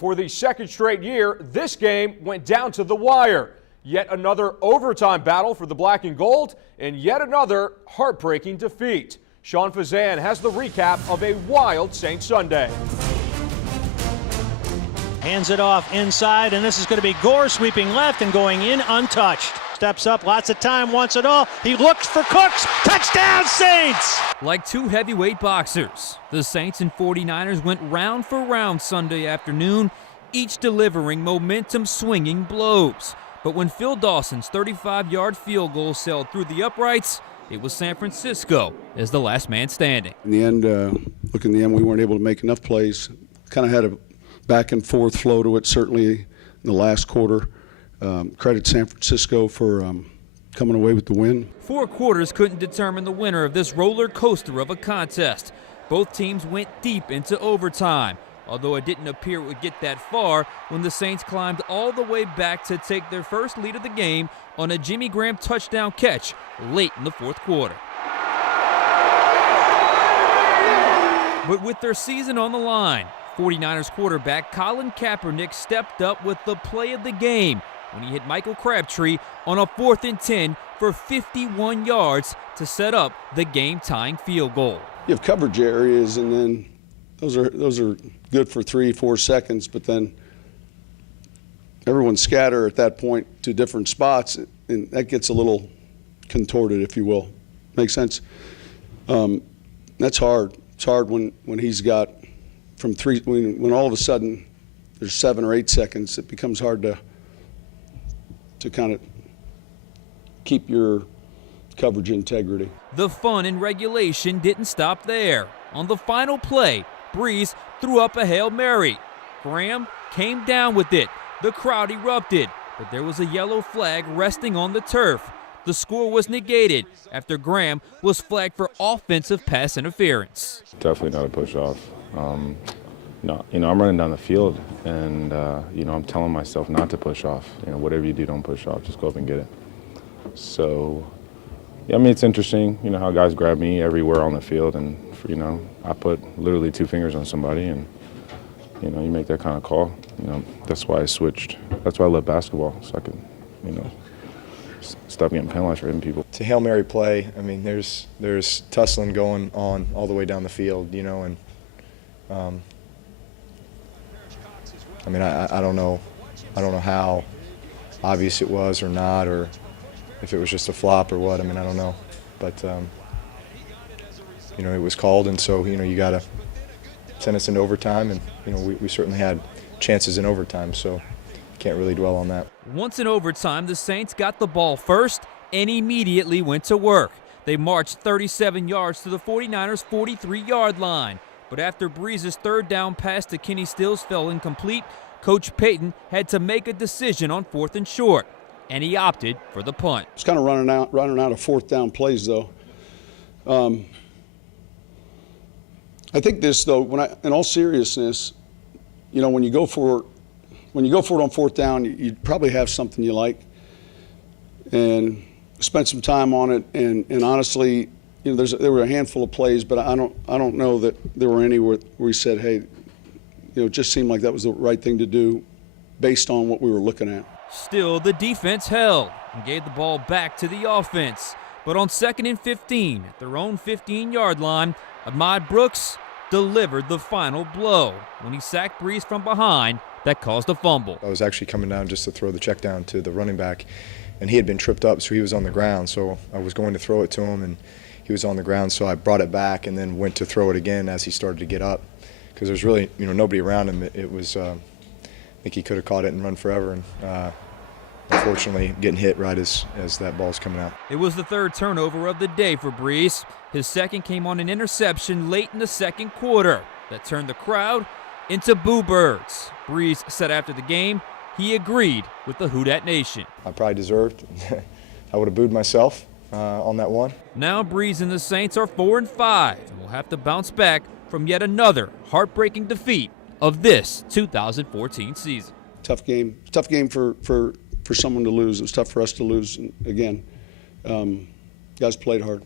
For the second straight year, this game went down to the wire. Yet another overtime battle for the black and gold, and yet another heartbreaking defeat. Sean Fazan has the recap of a wild Saints Sunday. Hands it off inside, and this is going to be Gore sweeping left and going in untouched. Steps up, lots of time, wants it all. He looks for Cooks. Touchdown, Saints! Like two heavyweight boxers, the Saints and 49ers went round for round Sunday afternoon, each delivering momentum-swinging blows. But when Phil Dawson's 35-yard field goal sailed through the uprights, it was San Francisco as the last man standing. In the end, look, in the end, we weren't able to make enough plays. Kind of had a back and forth flow to it, certainly in the last quarter. Credit San Francisco for coming away with the win. 4 quarters couldn't determine the winner of this roller coaster of a contest. Both teams went deep into overtime, although it didn't appear it would get that far when the Saints climbed all the way back to take their first lead of the game on a Jimmy Graham touchdown catch late in the fourth quarter. But with their season on the line, 49ers quarterback Colin Kaepernick stepped up with the play of the game when he hit Michael Crabtree on a 4th and 10 for 51 yards to set up the game-tying field goal. You have coverage areas, and then those are good for 3-4 seconds, but then everyone scatter at that point to different spots, and that gets a little contorted, if you will. Make sense? That's hard. It's hard when he's got from three, when all of a sudden there's 7 or 8 seconds, it becomes hard to kind of keep your coverage integrity. The fun in regulation didn't stop there. On the final play, Brees threw up a Hail Mary. Graham came down with it. The crowd erupted, but there was a yellow flag resting on the turf. The score was negated after Graham was flagged for offensive pass interference. Definitely not a push-off. No, I'm running down the field, and I'm telling myself not to push off. Whatever you do, don't push off. Just go up and get it. So, yeah, I mean, it's interesting, how guys grab me everywhere on the field, and I put literally 2 fingers on somebody, and you make that kind of call. That's why I switched. That's why I love basketball, so I could, stop getting penalized for hitting people. It's a Hail Mary play. I mean, there's tussling going on all the way down the field, and I mean, I don't know how obvious it was or not, or if it was just a flop or what. I mean, I don't know, but it was called, and so you got to send us into overtime, and we certainly had chances in overtime, so can't really dwell on that. Once in overtime, the Saints got the ball first and immediately went to work. They marched 37 yards to the 49ers' 43-yard line. But after Brees' 3rd down pass to Kenny Stills fell incomplete, Coach Payton had to make a decision on 4th and short, and he opted for the punt. It's kind of running out of 4th down plays, though. I think this, though, in all seriousness, when you go for it on 4th down, you probably have something you like, and spend some time on it. And honestly, there were a handful of plays, but I don't know that there were any where we said, hey, it just seemed like that was the right thing to do based on what we were looking at. Still, the defense held and gave the ball back to the offense. But on 2nd and 15 at their own 15-yard line, Ahmad Brooks delivered the final blow when he sacked Brees from behind that caused a fumble. I was actually coming down just to throw the check down to the running back, and he had been tripped up, so he was on the ground. So I was going to throw it to him, and he was on the ground, so I brought it back and then went to throw it again as he started to get up, because there's really nobody around him. It was I think he could have caught it and run forever, and unfortunately getting hit right as that ball's coming out. It was the 3rd turnover of the day for Brees. His 2nd came on an interception late in the 2nd quarter that turned the crowd into boo birds. Brees said after the game he agreed with the Who Dat Nation. I probably deserved. I would have booed myself on that one. Now Brees and the Saints are 4-5 and will have to bounce back from yet another heartbreaking defeat of this 2014 season. Tough game for someone to lose. It was tough for us to lose. And again, guys played hard.